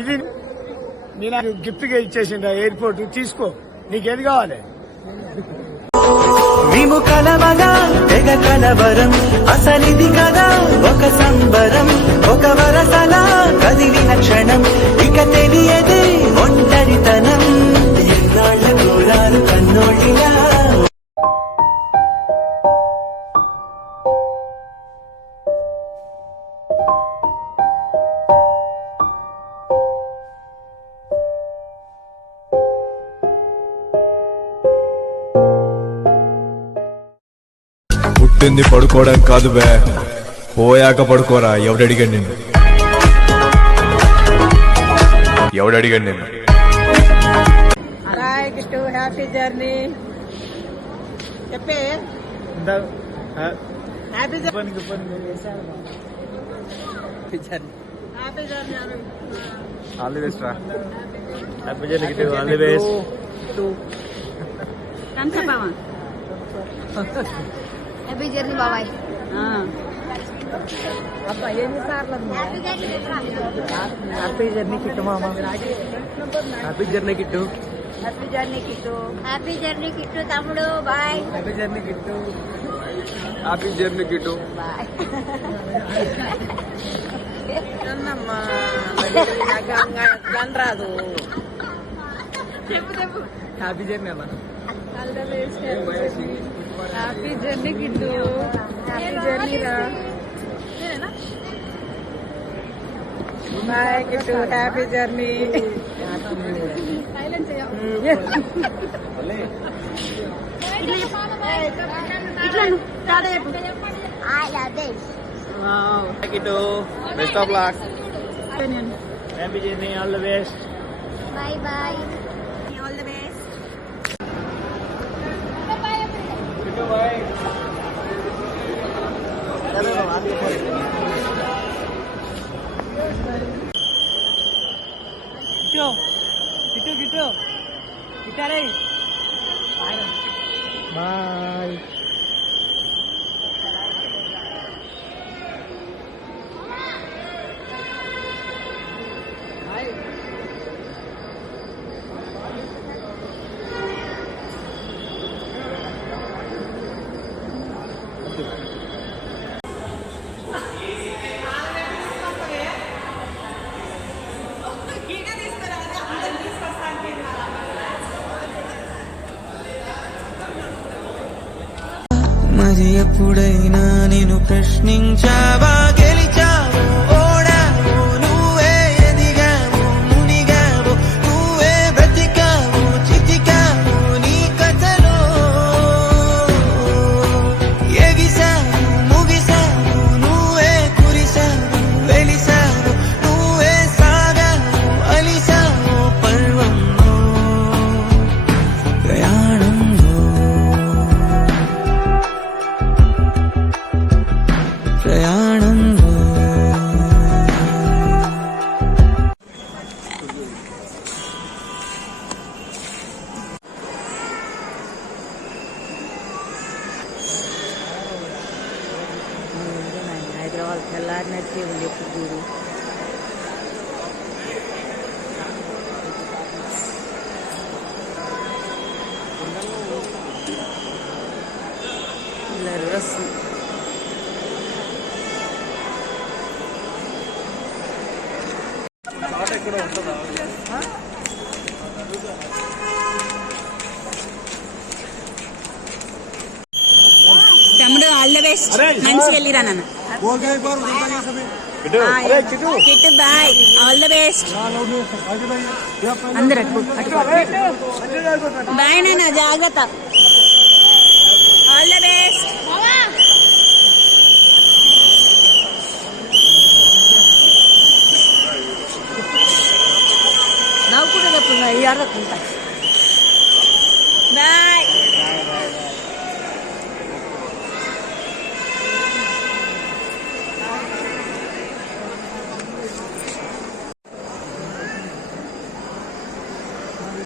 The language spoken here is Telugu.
ఇది నేను గిఫ్ట్ గా ఇచ్చేసిండ ఎయిర్పోర్ట్ తీసుకో, నీకేది కావాలి? మేము కలవగా తెగ కలవరం, అసలిది కదా ఒక సంబరం, ఒక వరసలా కదిలిన క్షణం, ఇక తెలియదే ఒంటరితనం, ఎన్నాళ్ళ దూరాలు కన్నోళ్ళిలా. పుట్టింది పడుకోవడం కాదు బే, పోయాక పడుకోరా. ఎవడడిగాడు నిన్ను? ఎవడడిగాడు నిన్ను? హ్యాపీ జర్నీ చెప్పే. Happy journey, happy journey. All the best రా. Happy journey to all the best. Happy journey బాబాయ్. అబ్బా ఎన్నిసార్లు హ్యాపీ జర్నీ కిట్టు మామ. Happy journey Kittu. Happy journey Kittu. Happy journey Kittu తమ్ముడు bye. Happy journey Kittu. Happy journey Kittu. అమ్మా రాదు. చెప్పు హ్యాపీ జర్నీ అమ్మా. Happy journey Kittu. Happy journey రా. Bye Kittu. Happy journey. Best of luck. Happy journey. All the best. Bye bye. All the best. Bye. మరి ఎప్పుడైనా నేను ప్రశ్నించావా? గెలిచావు ఓడావు, నువ్వే ఎదిగావు మునిగావు, నువ్వే బ్రతికావు చితికావు నీ కథలో, ఎగిసావు ముగిసావు, నువ్వే కురిసావు వెలిసావు, నువ్వే సాగావు అలిసావు పర్వంలో ప్రయాణంలో. హైదరాబాద్ తెల్లారినట్టే ఉంది ఎప్పుడు చూడు. ఇలా రస్సు తమ్ముడు ఆల్ ద బెస్ట్. మంచి వెళ్ళిరా నాన్న. Kittu bye. All the best. అందరు బాయ్ నాన్న. జాగ్రత్త. All the best. నవ్వుకుంటే చెప్పు. ఈ అర్రకుంటా. బాయ్.